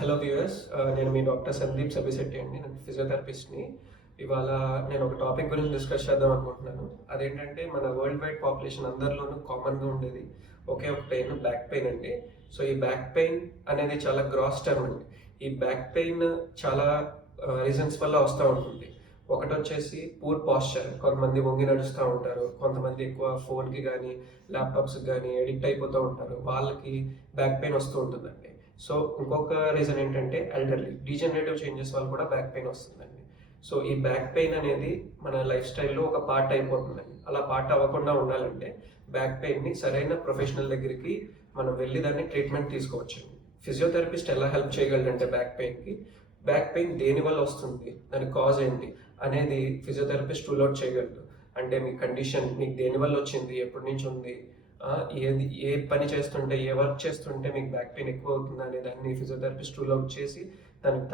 Hello viewers, నేను మీ doctor Sandeep Sabishetti అండి. నేను ఫిజియోథెరపిస్ట్ని. ఇవాళ నేను ఒక టాపిక్ గురించి డిస్కస్ చేద్దాం అనుకుంటున్నాను. అదేంటంటే మన వరల్డ్ వైడ్ పాపులేషన్ అందరిలోనూ కామన్గా ఉండేది ఒకే ఒక పెయిన్, బ్యాక్ పెయిన్ అండి. సో ఈ బ్యాక్ పెయిన్ అనేది చాలా గ్రాస్ టర్మ్ అండి. ఈ బ్యాక్ పెయిన్ చాలా రీజన్స్ వల్ల వస్తూ ఉంటుంది. ఒకటి వచ్చేసి పూర్ పాస్చర్, కొంతమంది వంగి నడుస్తూ ఉంటారు, కొంతమంది ఎక్కువ ఫోన్కి కానీ ల్యాప్టాప్స్కి కానీ ఎడిక్ట్ అయిపోతూ ఉంటారు, వాళ్ళకి బ్యాక్ పెయిన్ వస్తూ ఉంటుందండి. సో ఇంకొక రీజన్ ఏంటంటే ఎల్డర్లీ డీజనరేటివ్ చేంజెస్ వల్ల కూడా బ్యాక్ పెయిన్ వస్తుందండి. సో ఈ బ్యాక్ పెయిన్ అనేది మన లైఫ్ స్టైల్లో ఒక పార్ట్ అయిపోతుందండి. అలా పార్ట్ అవ్వకుండా ఉండాలంటే బ్యాక్ పెయిన్ని సరైన ప్రొఫెషనల్ దగ్గరికి మనం వెళ్ళి దాన్ని ట్రీట్మెంట్ తీసుకోవచ్చు. ఫిజియోథెరపిస్ట్ ఎలా హెల్ప్ చేయగలరంటే బ్యాక్ పెయిన్ దేని వల్ల వస్తుంది, దాని కాజ్ ఏంటి అనేది ఫిజియోథెరపిస్ట్ రూల్ అవుట్ చేయగలరు. అంటే మీ కండిషన్ మీకు దేనివల్ల వచ్చింది, ఎప్పటి నుంచి ఉంది, ఏ పని చేస్తుంటే, ఏ వర్క్ చేస్తుంటే మీకు బ్యాక్ పెయిన్ ఎక్కువ అవుతుంది అనే దాన్ని ఫిజియోథెరపిస్ట్ రూల్ అవుట్ చేసి దానికి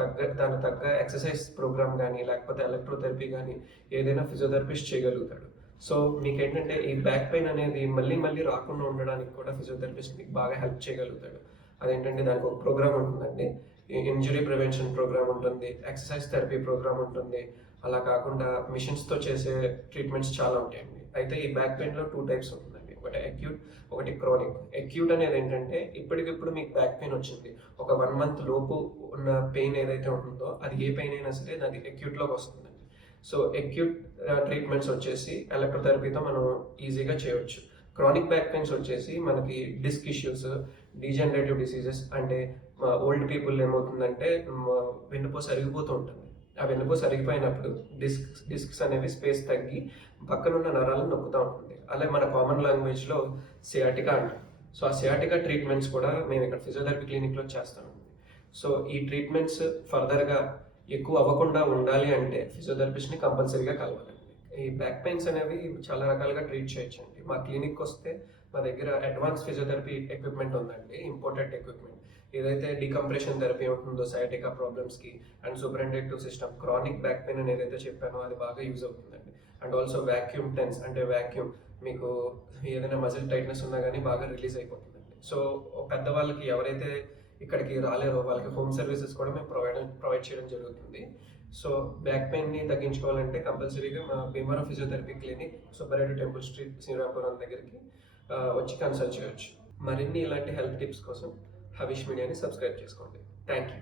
తగ్గ ఎక్సర్సైజ్ ప్రోగ్రామ్ కానీ లేకపోతే ఎలక్ట్రోథెరపీ కానీ ఏదైనా ఫిజియోథెరపిస్ట్ చేయగలుగుతాడు. సో మీకు ఏంటంటే ఈ బ్యాక్ పెయిన్ అనేది మళ్ళీ మళ్ళీ రాకుండా ఉండడానికి కూడా ఫిజియోథెరపిస్ట్ మీకు బాగా హెల్ప్ చేయగలుగుతాడు. అదేంటంటే దానికి ఒక ప్రోగ్రామ్ ఉంటుందండి. ఇంజురీ ప్రివెన్షన్ ప్రోగ్రామ్ ఉంటుంది, ఎక్సర్సైజ్ థెరపీ ప్రోగ్రామ్ ఉంటుంది. అలా కాకుండా మిషన్స్తో చేసే ట్రీట్మెంట్స్ చాలా ఉంటాయండి. అయితే ఈ బ్యాక్ పెయిన్లో 2 టైప్స్ ఉంటుందండి. ఒకటి అక్యూట్, ఒకటి క్రానిక్. అక్యూట్ అనేది ఏంటంటే ఇప్పటికిప్పుడు మీకు బ్యాక్ పెయిన్ వచ్చింది, ఒక 1 మంత్ లోపు ఉన్న పెయిన్ ఏదైతే ఉంటుందో అది ఏ పెయిన్ అయినా సరే అది అక్యూట్లోకి వస్తుందండి. సో అక్యూట్ ట్రీట్మెంట్స్ వచ్చేసి ఎలక్ట్రోథెరపీతో మనం ఈజీగా చేయవచ్చు. క్రానిక్ బ్యాక్ పెయిన్స్ వచ్చేసి మనకి డిస్క్ ఇష్యూస్, డీజనరేటివ్ డిసీజెస్, అంటే ఓల్డ్ పీపుల్ ఏమవుతుందంటే వెన్నుపూస అరిగిపోతూ ఉంటుంది. ఆ వెన్నుపూస అరిగిపోయినప్పుడు డిస్క్స్ అనేవి స్పేస్ తగ్గి పక్కనున్న నరాలను నొక్కుతూ ఉంటుంది. అలాగే మన కామన్ లాంగ్వేజ్లో సియాటికా అంటాం. సో ఆ సియాటికా ట్రీట్మెంట్స్ కూడా మేము ఇక్కడ ఫిజియోథెరపీ క్లినిక్లో చేస్తామండి. సో ఈ ట్రీట్మెంట్స్ ఫర్దర్గా ఎక్కువ అవ్వకుండా ఉండాలి అంటే ఫిజియోథెరపిస్ట్ని కంపల్సరీగా కలవాలండి. ఈ బ్యాక్ పెయిన్స్ అనేవి చాలా రకాలుగా ట్రీట్ చేయొచ్చండి. మా క్లినిక్ వస్తే మా దగ్గర అడ్వాన్స్ ఫిజియోథెరపీ ఎక్విప్మెంట్ ఉందండి, ఇంపోర్టెడ్ ఎక్విప్మెంట్. ఏదైతే డీకంప్రెషన్ థెరపీ ఉంటుందో సయాటికా ప్రాబ్లమ్స్కి అండ్ సూపరింటెండివ్ సిస్టమ్, క్రానిక్ బ్యాక్ పెయిన్ అని ఏదైతే చెప్పానో అది బాగా యూజ్ అవుతుందండి. అండ్ ఆల్సో వ్యాక్యూమ్ టెన్స్, అంటే వ్యాక్యూమ్ మీకు ఏదైనా మజిల్ టైట్నెస్ ఉన్నా కానీ బాగా రిలీజ్ అయిపోతుందండి. సో పెద్దవాళ్ళకి ఎవరైతే ఇక్కడికి రాలేరో వాళ్ళకి హోమ్ సర్వీసెస్ కూడా మేము ప్రొవైడ్ చేయడం జరుగుతుంది. సో బ్యాక్ పెయిన్ని తగ్గించుకోవాలంటే కంపల్సరీగా మా Bhimavaram physiotherapy clinic, Subbareddy temple street, Srirampuram దగ్గరికి వచ్చి కన్సల్ట్ చేయొచ్చు. మరిన్ని ఇలాంటి హెల్త్ టిప్స్ కోసం హవిష్ మీడియాని సబ్స్క్రైబ్ చేసుకోండి. Thank you.